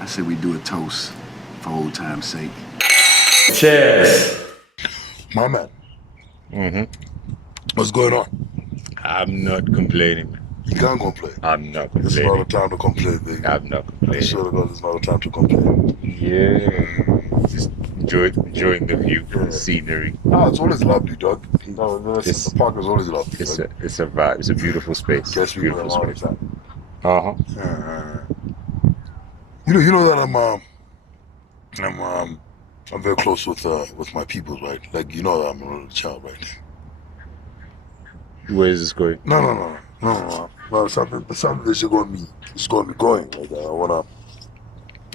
I said we do a toast for old time's sake. Cheers. My man. What's going on? I'm not complaining. You can't complain. I'm not It's not a complaining. time to complain, baby. I'm not I complaining. swear to God, it's not a time to complain. Yeah. Just enjoying the view, Yeah. the scenery. Ah, it's always lovely, dog. No, It's- the park is always lovely. It's a vibe. It's a beautiful space. Guess we Beautiful all the space. time. Uh-huh. You know that I'm very close with my peoples, right? Like, you know that I'm an only child, right? Where is this going? No. Something that should go me. It's going to be going. Like, I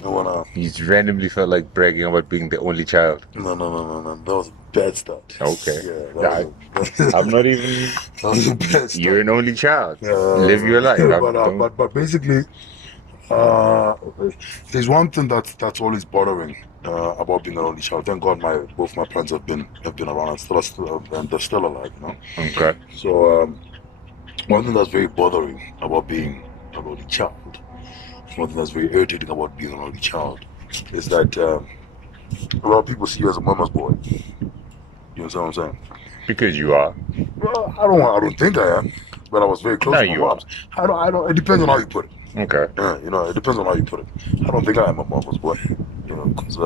wanna. You randomly felt like bragging about being the only child. No. That was a bad start. Okay. Yeah, I'm not even. That was a bad start. You're an only child. Yeah, Live your life. But basically, there's one thing that's always bothering about being an only child. Thank God, both my parents have been around and they're still alive. You know. Okay. So one thing that's very bothering about being an only child, one thing that's very irritating about being an only child, is that a lot of people see you as a mama's boy. You understand what I'm saying? Because you are. Well, I don't think I am, but I was very close No, to my you mom's. I don't. It depends on how you put it. Okay. You know, it depends on how you put it. I don't think I am a mama's boy. You know, because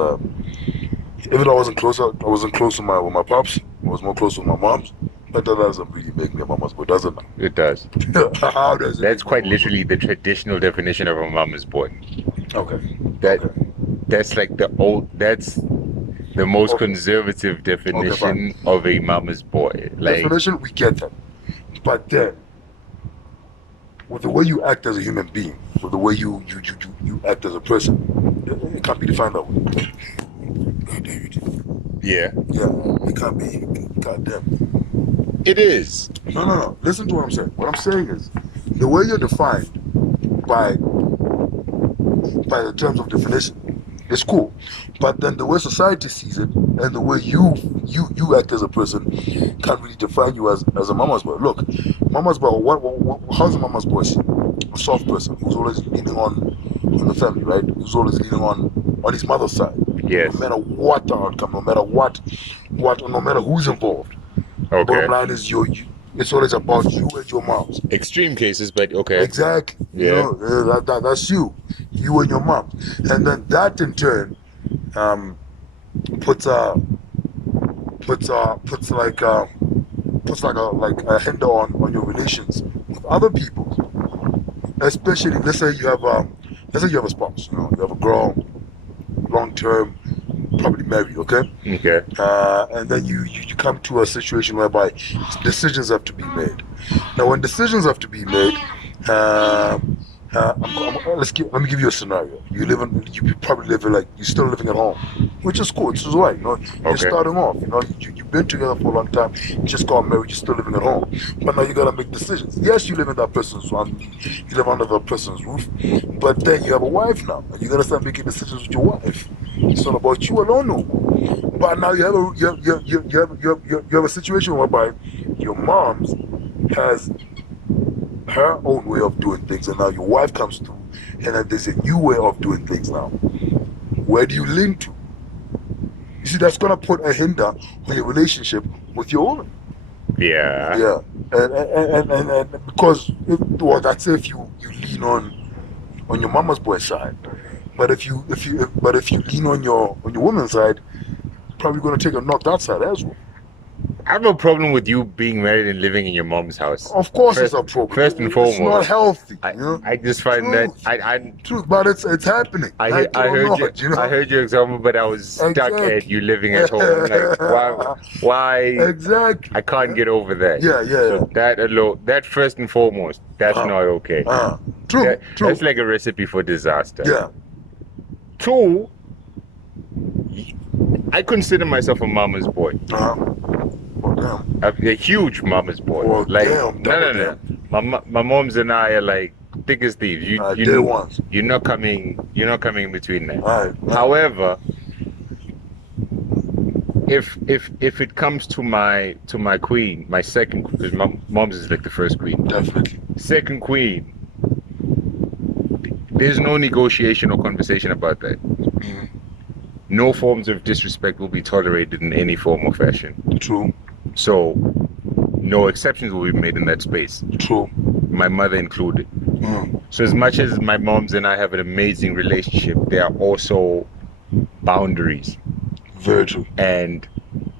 even though I wasn't close with my pops. I was more close with my mom's. But that doesn't really make me a mama's boy, does it? It does. How does it? That's quite literally the traditional definition of a mama's boy. Okay. That's like that's the most conservative definition of a mama's boy. Like, definition, we get that. But then, with the way you act as a human being, with the way you act as a person, it can't be defined that way. God damn it. yeah, Yeah, it can't be. God damn. it is. No. Listen to what I'm saying. What I'm saying is, the way you're defined by the terms of definition is cool, but then the way society sees it and the way you act as a person can't really define you as a mama's boy. Look, mama's boy. How's a mama's boy? A soft person who's always leaning on the family, right? Who's always leaning on his mother's side. Yes. No matter what the outcome, no matter no matter who's involved. Okay. Bottom line is it's always about you and your moms. Extreme cases, but okay. Exactly. Yeah. You know, that's you and your mom, and then that in turn puts a hinder on your relations with other people, especially let's say you have a spouse, you know, you have a girl, long term, probably married, okay? Okay. And then you come to a situation whereby decisions have to be made. Now, when decisions have to be made, let me give you a scenario. You probably live in, like, you're still living at home, which is cool. It's right. You know, you're starting off. You know, you've been together for a long time. You just got married. You're still living at home, but now you gotta make decisions. Yes, you live in that person's you live under that person's roof, but then you have a wife now, and you gotta start making decisions with your wife. It's not about you alone no more. But now you have a situation whereby your mom's has her own way of doing things, and now your wife comes through, and then there's a new way of doing things now. Where do you lean to? You see, that's gonna put a hinder on your relationship with your woman. Yeah. Yeah, and because that's if you lean on your mama's boy side, but if you lean on your woman's side, probably gonna take a knock that side as well. I have no problem with you being married and living in your mom's house. Of course, it's a problem. First and foremost, it's not healthy. I just find that truth, but it's happening. I heard your example, but I was stuck at you living at home. Like, why? Exactly. I can't get over that. Yeah. So that alone, that first and foremost, that's not okay. True. That's like a recipe for disaster. Yeah. Two, I consider myself a mama's boy. Well, damn. A huge mama's boy. Well, like, damn. No. My moms and I are like thick as thieves. You're not coming in between that. Right. However, if it comes to my queen, my second, because my mom's is like the first queen. Definitely. Second queen. there's no negotiation or conversation about that. No forms of disrespect will be tolerated in any form or fashion. True. So no exceptions will be made in that space. True. My mother included. So as much as my moms and I have an amazing relationship, there are also boundaries. Very true. And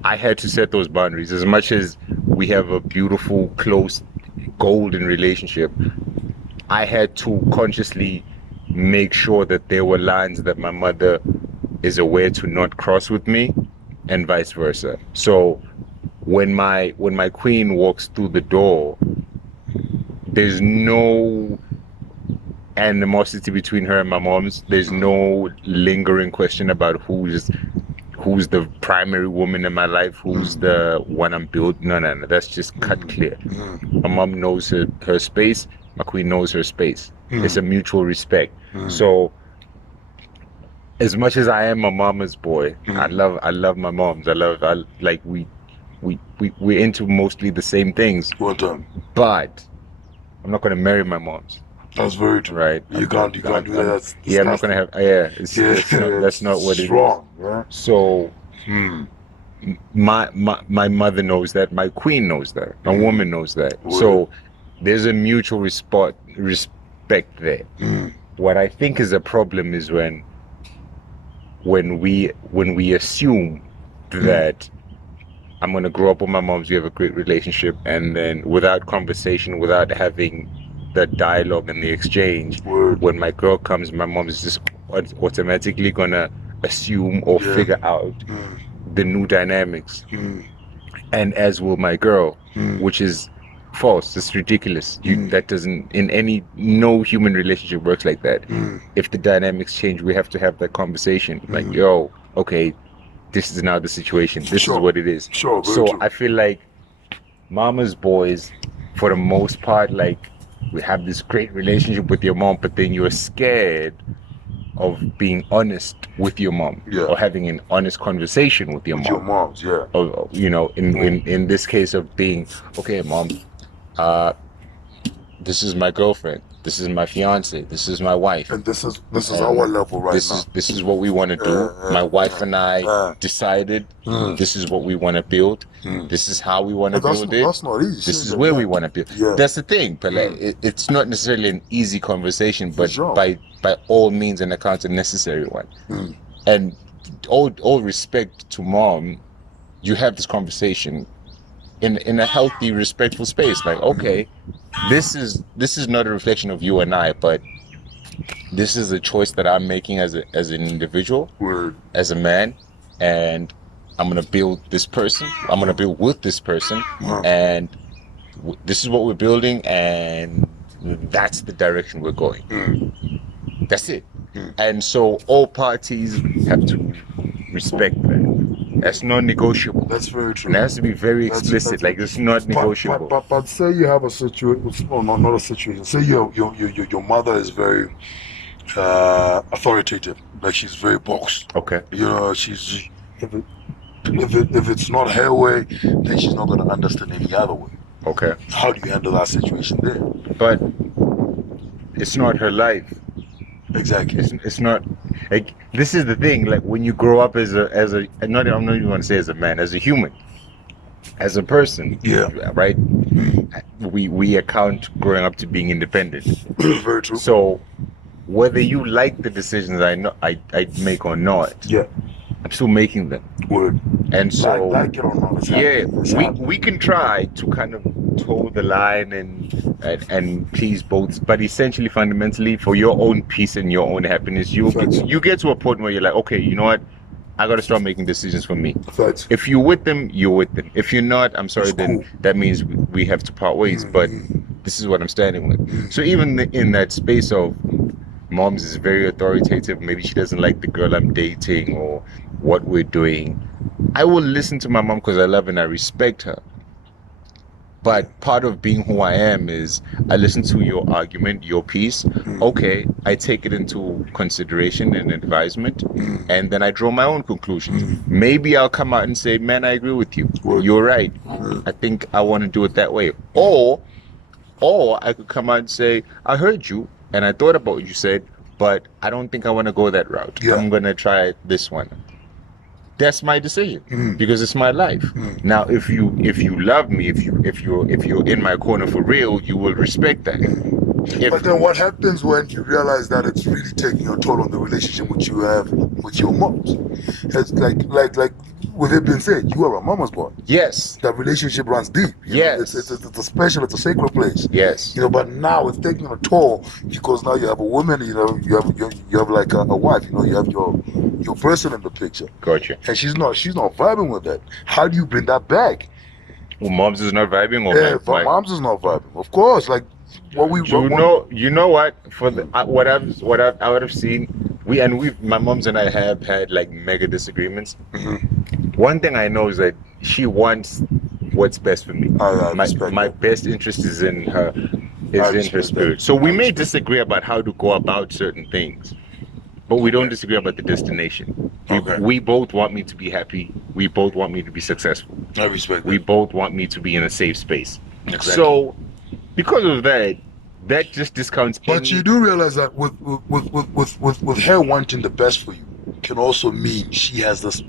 I had to set those boundaries. As much as we have a beautiful, close, golden relationship, I had to consciously make sure that there were lines that my mother is aware to not cross with me, and vice versa. So when my queen walks through the door, there's no animosity between her and my mom's. There's no lingering question about who's the primary woman in my life, who's the one I'm built. No, that's just cut clear. My mom knows her space, my queen knows her space. It's a mutual respect. So as much as I am a mama's boy, I love my moms. We're into mostly the same things. Well done. But I'm not gonna marry my moms. That's very true. Right. You can't do that. That's I'm not gonna have. That's not what it is. Wrong. Right? So, my mother knows that. My queen knows that. My woman knows that. Word. So, there's a mutual respect there. What I think is a problem is when we assume that I'm gonna grow up with my moms. We have a great relationship, and then without conversation, without having the dialogue and the exchange, when my girl comes, my mom is just automatically gonna assume or figure out the new dynamics, and as will my girl, which is false. It's ridiculous. That doesn't, no human relationship works like that. If the dynamics change, we have to have that conversation. Like, yo, okay, this is now the situation. This is what it is. So true. I feel like mama's boys, for the most part, like, we have this great relationship with your mom, but then you're scared of being honest with your mom, or having an honest conversation with your mom. Your moms, Or, in this case of being, okay, mom, this is my girlfriend, this is my fiance, this is my wife, and this is our level right now. This is what we want to do. My wife and I decided this is what we want to build. This is how we want to build it. That's not easy. This is where we want to build. That's the thing, but it's not necessarily an easy conversation, but by all means an account a necessary one. And all respect to mom, you have this conversation in a healthy, respectful space. Like, okay, this is not a reflection of you and I, but this is a choice that I'm making as an individual, as a man, and I'm gonna build this person. I'm gonna build with this person, and this is what we're building, and that's the direction we're going. That's it. And so all parties have to respect that. That's non-negotiable. That's very true. And it has to be very explicit. Like, it's not negotiable. But say you have a situation. No, not a situation. Say your mother is very authoritative. Like, she's very boxed. Okay. She's if it's not her way, then she's not gonna understand any other way. Okay. How do you handle that situation there? But it's not her life. Exactly. It's not, like, this is the thing. Like, when you grow up as a I'm not even want to say as a man, as a human, as a person, right? We account growing up to being independent. Very true. So whether you like the decisions I make or not, I'm still making them. Word. And so, like it or not, we can try to kind of toe the line and please both, but essentially, fundamentally, for your own peace and your own happiness, you get to a point where you're like, okay, you know what? I gotta start making decisions for me. Facts. If you're with them, you're with them. If you're not, I'm sorry, then that means we have to part ways. But this is what I'm standing with. So even in that space of mom's is very authoritative, maybe she doesn't like the girl I'm dating or what we're doing, I will listen to my mom because I love and I respect her. But part of being who I am is I listen to your argument, your piece. Okay, I take it into consideration and advisement, and then I draw my own conclusions. Maybe I'll come out and say, man, I agree with you. You're right. I think I want to do it that way. Or I could come out and say, I heard you and I thought about what you said, but I don't think I want to go that route. Yeah. I'm gonna try this one. That's my decision because it's my life. Now, if you love me, if you're in my corner for real, you will respect that. But then what happens when you realize that it's really taking a toll on the relationship which you have with your moms? It's like with it being said, you are a mama's boy. Yes. That relationship runs deep. Yes. It's a special, it's a sacred place. Yes. But now it's taking a toll because now you have a woman, you have like a wife, you have your person in the picture. Gotcha. And she's not vibing with that. How do you bring that back? Well, moms is not vibing, or Yeah, moms is not vibing. Of course, like you know what? For the what I would have seen, my moms and I have had like mega disagreements. One thing I know is that she wants what's best for me. My best interest is in her spirit. So we may disagree about how to go about certain things, but we don't disagree about the destination. We both want me to be happy. We both want me to be successful. I respect that. We both want me to be in a safe space. Exactly. So because of that just discounts. But you do realize that with her wanting the best for you can also mean she has this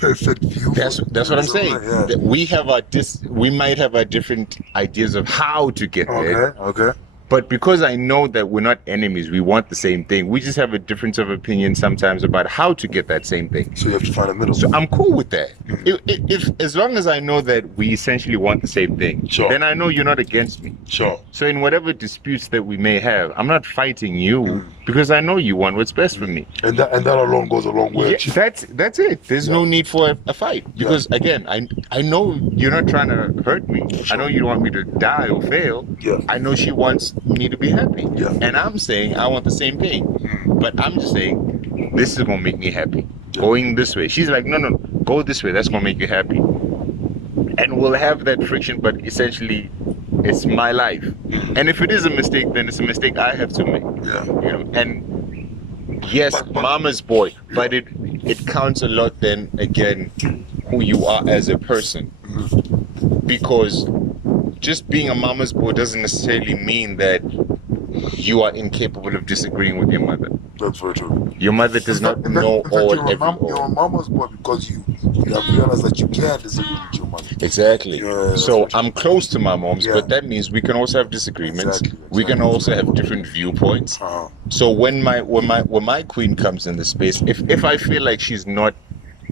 perfect view. That's what I'm saying. Yeah. We might have our different ideas of how to get there. Okay. But because I know that we're not enemies, we want the same thing. We just have a difference of opinion sometimes about how to get that same thing. So you have to find a middle. So I'm cool with that. If as long as I know that we essentially want the same thing, then I know you're not against me. Sure. So in whatever disputes that we may have, I'm not fighting you because I know you want what's best for me. And that alone goes a long way. Yeah, that's it. There's no need for a fight because again, I know you're not trying to hurt me. Sure. I know you don't want me to die or fail. Yeah. I know she wants me to be happy. Yeah. And I'm saying I want the same thing. But I'm just saying this is gonna make me happy. Yeah. Going this way. She's like, no, go this way, that's gonna make you happy. And we'll have that friction, but essentially it's my life. And if it is a mistake, then it's a mistake I have to make. Yeah. And yes, mama's boy, but it counts a lot then again who you are as a person. Because just being a mama's boy doesn't necessarily mean that you are incapable of disagreeing with your mother. That's very true. Your mother does not know all. You're a mama's boy because you have realized that you can disagree with your mother. Exactly. Yeah, so I'm close to my mom's, but that means we can also have disagreements. Exactly. We can also have different viewpoints. So when my queen comes in the space, if I feel like she's not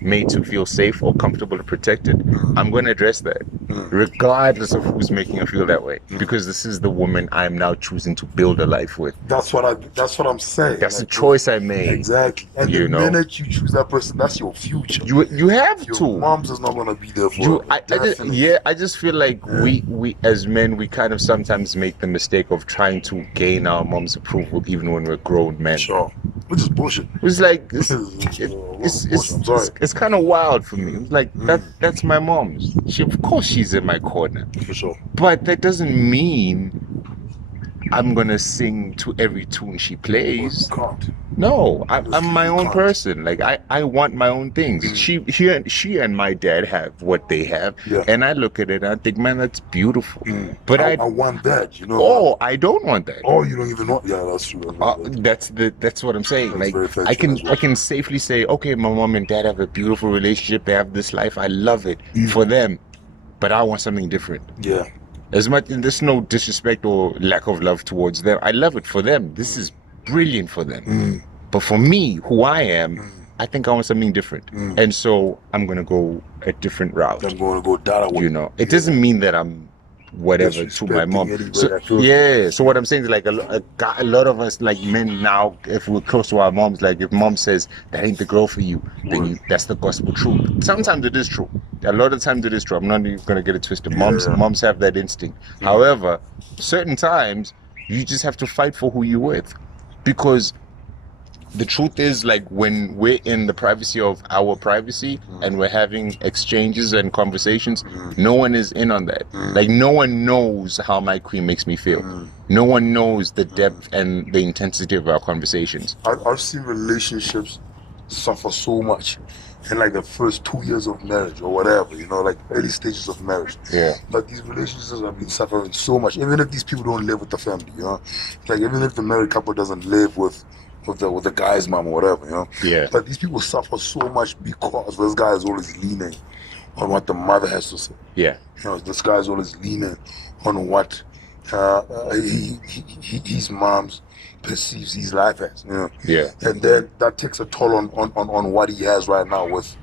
made to feel safe or comfortable or protected, I'm going to address that regardless of who's making her feel that way, because this is the woman I'm now choosing to build a life with. That's what I'm saying. That's a choice I made. Exactly. And the minute you choose that person, that's your future. You have your to. Your mom's is not going to be there for you. I just feel like we as men, we kind of sometimes make the mistake of trying to gain our mom's approval even when we're grown men. Sure. Which is bullshit. It's like it's kind of wild for me. It's like that's my mom's. Of course she's in my corner. For sure. But that doesn't mean I'm gonna sing to every tune she plays. You can't. No, I'm my own person. Like I want my own things. She and my dad have what they have, and I look at it and I think, man, that's beautiful. But I want that, Oh, I don't want that. Oh, you don't even want. Yeah, that's true. That's what I'm saying. Like I can safely say, okay, my mom and dad have a beautiful relationship. They have this life. I love it for them, but I want something different. Yeah. As much, and there's no disrespect or lack of love towards them. I love it for them. This is brilliant for them. But for me, who I am, I think I want something different. And so I'm going to go a different route. I'm going to go that way. It doesn't mean that I'm whatever to my mom. So what I'm saying is like a lot of us like men now, if we're close to our moms, like if mom says that ain't the girl for you, then that's the gospel truth. Sometimes it is true. A lot of times it is true. I'm not even gonna get it twisted. Moms have that instinct. However, certain times you just have to fight for who you're with, because the truth is, like, when we're in the privacy of our privacy and we're having exchanges and conversations, no one is in on that. Like, no one knows how my queen makes me feel. No one knows the depth and the intensity of our conversations. I've seen relationships suffer so much in like the first 2 years of marriage or whatever, like early stages of marriage. But these relationships have been suffering so much, even if these people don't live with the family, like even if the married couple doesn't live with with the guy's mom or whatever, you know. Yeah. But these people suffer so much because this guy is always leaning on what the mother has to say. Yeah. You know, this guy is always leaning on what his mom's perceives his life as. You know. Yeah. And then that takes a toll on what he has right now with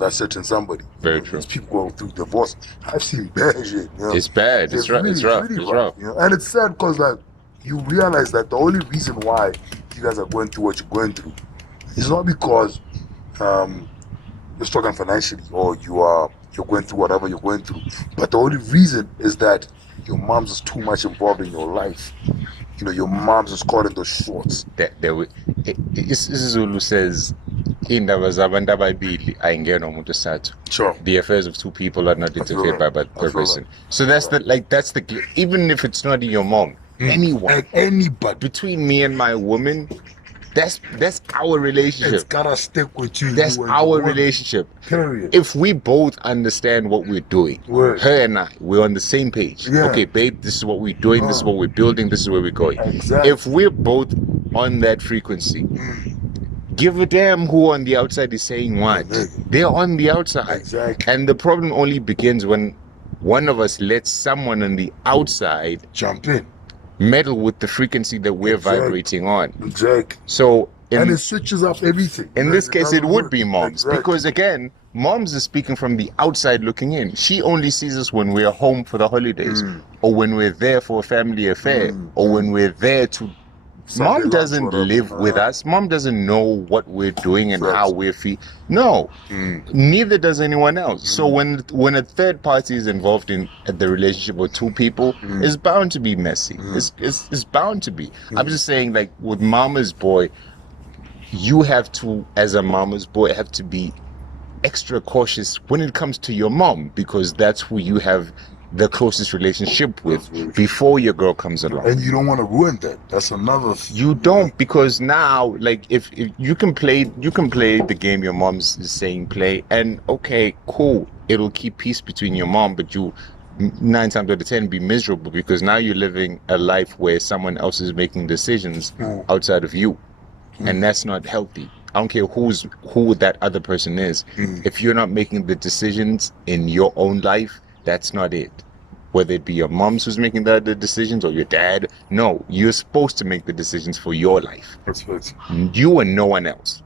a certain somebody. Very true. These people go through divorce. I've seen bad shit. You know? It's bad. It's rough. It's rough. Really It's rough. You know? And it's sad because like you realize that the only reason why you guys are going through what you're going through is not because you're struggling financially or you're going through whatever you're going through, but the only reason is that your mom's is too much involved in your life. You know, your mom's is caught in those shorts. isiZulu says indaba zabantu ababili ayingenwa umuntu esathu. Sure. The affairs of two people are not interfered by per person. So that's the even if it's not your mom, anyone, And anybody. between me and my woman, that's our relationship. It's gotta stick with you. That's you and our your woman. relationship. Period. If we both understand what we're doing, Word. her and I, we're on the same page. Yeah. Okay, babe, this is what we're doing, this is what we're building, this is where we're going. Exactly. If we're both on that frequency, give a damn who on the outside is saying what. Nigga. They're on the outside. Exactly. And the problem only begins when one of us lets someone on the outside Jump in. meddle with the frequency that we're Exactly. vibrating on. Exactly. So And it switches up everything. in this case, it would be moms. Exactly. Because again, moms is speaking from the outside looking in. She only sees us when we're home for the holidays, or when we're there for a family affair, or when we're there to. Sunday Mom lunch, doesn't whatever. live with us. Mom doesn't know what we're doing and Facts. how we're feeling. No, neither does anyone else. So when a third party is involved in the relationship with two people, it's bound to be messy. It's bound to be. I'm just saying, like with Mama's boy, you have to, as a mama's boy, have to be extra cautious when it comes to your mom, because that's who you have the closest relationship with before your girl comes along. And you don't want to ruin that. That's another thing. You don't, because now, like, if you can play the game your mom's is saying play, and okay, cool, it'll keep peace between your mom, but you 9 times out of 10 be miserable because now you're living a life where someone else is making decisions outside of you. And that's not healthy. I don't care who that other person is. If you're not making the decisions in your own life, that's not it. Whether it be your mom's who's making the decisions or your dad, no, you're supposed to make the decisions for your life. That's right. You and no one else.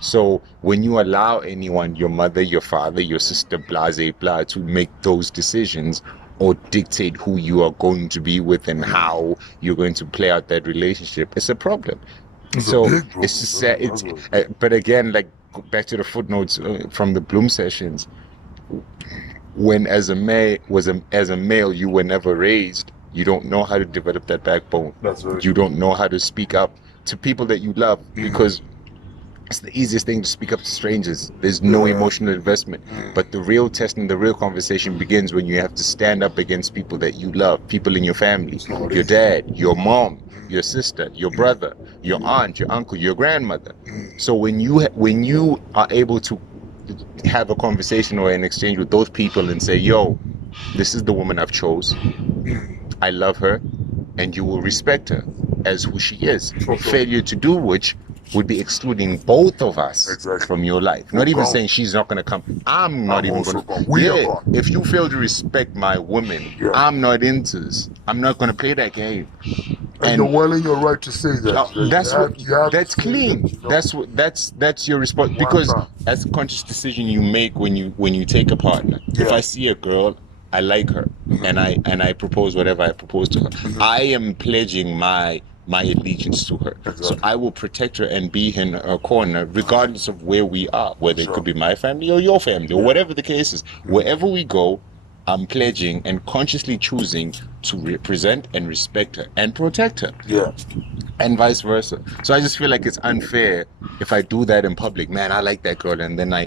So when you allow anyone, your mother, your father, your sister, blah, blah, to make those decisions or dictate who you are going to be with and how you're going to play out that relationship, it's a problem. So it's just sad. But again, like back to the footnotes from the Bloom sessions, when as a male you were never raised, you don't know how to develop that backbone. That's right. You don't know how to speak up to people that you love, because it's the easiest thing to speak up to strangers. There's no emotional investment. But the real test and the real conversation begins when you have to stand up against people that you love, people in your family, your dad, your mom, your sister, your brother, your aunt, your uncle, your grandmother. So when you are able to have a conversation or an exchange with those people and say, yo, this is the woman I've chose, I love her, and you will respect her as who she is. Failure to do which would be excluding both of us from your life. Not even saying she's not going to come. I'm not even going to. If you fail to respect my woman, I'm not into this. I'm not going to play that game. And you're well in your right to say that. That's clean. You know? That's your response, because that's a conscious decision you make when you take a partner. If I see a girl, I like her, and I propose whatever I propose to her, I am pledging my allegiance to her. So I will protect her and be in her corner regardless of where we are, whether it could be my family or your family or whatever the case is. Wherever we go, I'm pledging and consciously choosing to represent and respect her and protect her. Yeah. And vice versa. So I just feel like it's unfair if I do that in public. Man, I like that girl, and then I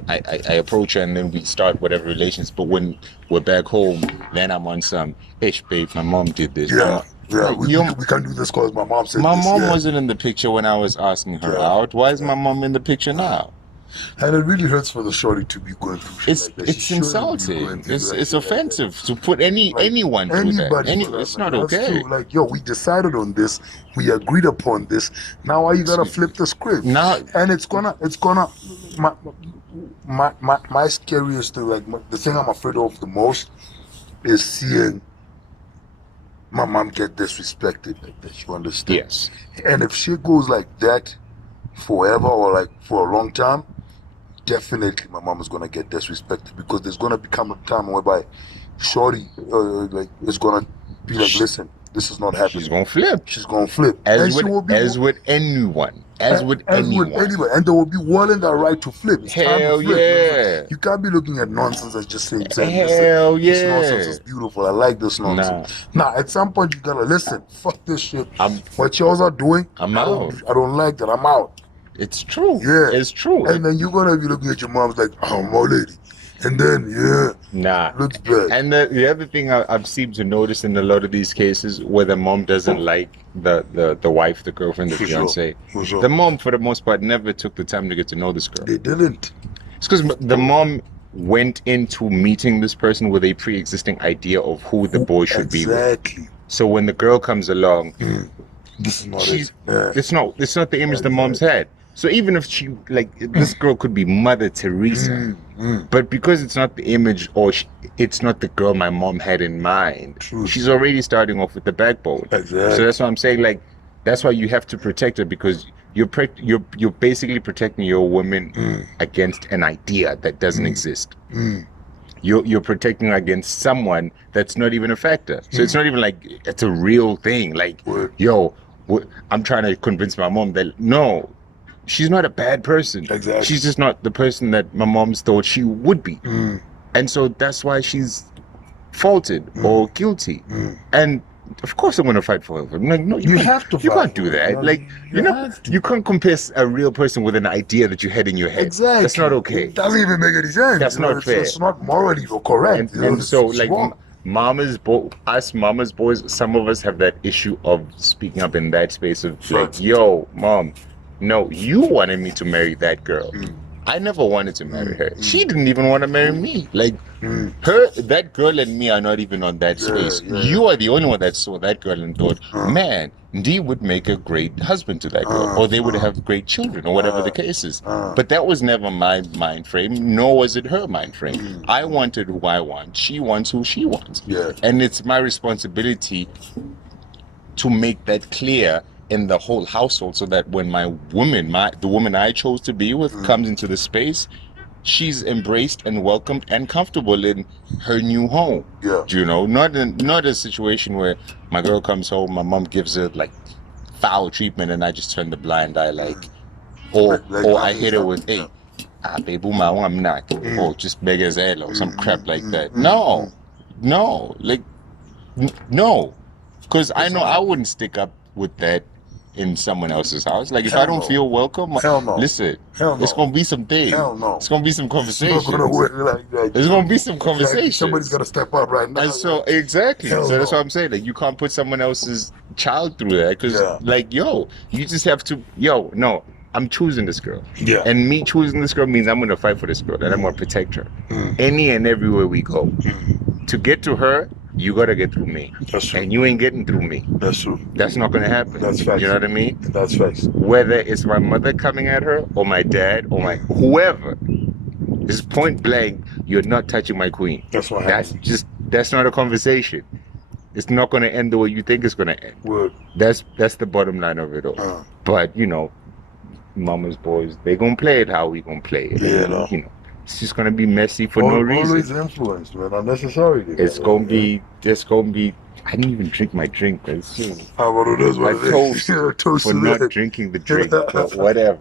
approach her and then we start whatever relations. But when we're back home, then I'm on some, ish, babe, my mom did this. Yeah. Yeah, Like, we can't do this because my mom said my this. mom wasn't in the picture when I was asking her out. Why is my mom in the picture now? And it really hurts for the shorty to be going through shit like that. She It's shouldn't be insulting. going through It's that shit like that. offensive to put Like, anyone through that. anybody for that, It's man. not That's okay. true. Like, yo, we decided on this, we agreed upon this. Now why you gotta flip the script? Now, And it's gonna my scariest thing, like the thing I'm afraid of the most is seeing my mom get disrespected like that. You understand? yes. And if she goes like that forever or like for a long time, definitely my mom is gonna get disrespected, because there's gonna become a time whereby shorty like is gonna be like, listen, this is not happening. She's gonna flip. She's gonna flip. As with anyone. As with anyone. And they will be willing the right to flip. It's time to Hell flip. yeah. You can't be looking at nonsense and just saying, Hell listen, this yeah. nonsense is beautiful. I like this nonsense. Nah, at some point you gotta listen. Fuck this shit. What y'all are doing, I'm out. I don't like that. I'm out. It's true. Yeah. It's true. And then you're gonna be looking at your mom's like, oh, my lady. And then, nah. looks bad. And the other thing I've seemed to notice in a lot of these cases where the mom doesn't like the wife, the girlfriend, the For fiance, For sure. the mom, for the most part, never took the time to get to know this girl. They didn't. It's because the mom went into meeting this person with a pre-existing idea of who the boy should be with. Exactly. So when the girl comes along, This is not she's, it. Yeah. it's not the image the mom's had. So even if she, like, this girl could be Mother Teresa, but because it's not the image, or it's not the girl my mom had in mind, True. she's already starting off with the backbone. Exactly. So that's what I'm saying. Like, that's why you have to protect her, because you're basically protecting your woman against an idea that doesn't exist. You're protecting her against someone that's not even a factor. So it's not even like it's a real thing. Like, yo, I'm trying to convince my mom that no, she's not a bad person. Exactly. She's just not the person that my mom's thought she would be. And so that's why she's faulted or guilty. And of course I'm going to fight for her. I'm like, no, you have to You fight can't do for her. that. No, Like, you know, have to. you can't compare a real person with an idea that you had in your head. Exactly. That's not okay. It doesn't even make any sense. That's not fair. It's not morally or correct. And so, it's like, wrong. mama's boys, some of us have that issue of speaking up in that space of like, yo, mom, no, you wanted me to marry that girl. I never wanted to marry her. She didn't even want to marry me. Like, that girl and me are not even on that space. You are the only one that saw that girl and thought, man, Dee would make a great husband to that girl, or they would have great children, or whatever the case is. But that was never my mind frame, nor was it her mind frame. I wanted who I want. She wants who she wants. Yeah. And it's my responsibility to make that clear in the whole household, so that when the woman I chose to be with comes into the space, she's embraced and welcomed and comfortable in her new home. Yeah. You know, not a situation where my girl comes home, my mom gives her like foul treatment, and I just turn the blind eye, or I hit her with, hey, baby, I'm not, or just beg as hell, or some crap like that. No, like, no, because I know I wouldn't stick up with that in someone else's house. Like, if I don't feel welcome, listen, it's gonna be some things. It's gonna be some conversations. It's not gonna work like that. There's gonna be some conversations. Somebody's gotta step up right now. And so exactly. So that's what I'm saying. Like, you can't put someone else's child through that, because like, yo, you just have to. No, I'm choosing this girl. Yeah. And me choosing this girl means I'm gonna fight for this girl, and I'm gonna protect her any and everywhere we go. To get to her, you gotta get through me. That's true. And you ain't getting through me. That's true. That's not gonna happen. That's facts. You know what I mean? That's facts. Whether it's my mother coming at her, or my dad, or my whoever, it's point blank, you're not touching my queen. That's what happens. That's not a conversation. It's not gonna end the way you think it's gonna end. Word. That's the bottom line of it all. But you know, mama's boys, they gonna play it how we gonna play it. Yeah, and, you know, it's just gonna be messy for no reason. Always influenced, man, unnecessarily. It's gonna be. I didn't even drink my drink. But it's just, How about it is what I it is. toast Toast for to not that. drinking the drink, but whatever.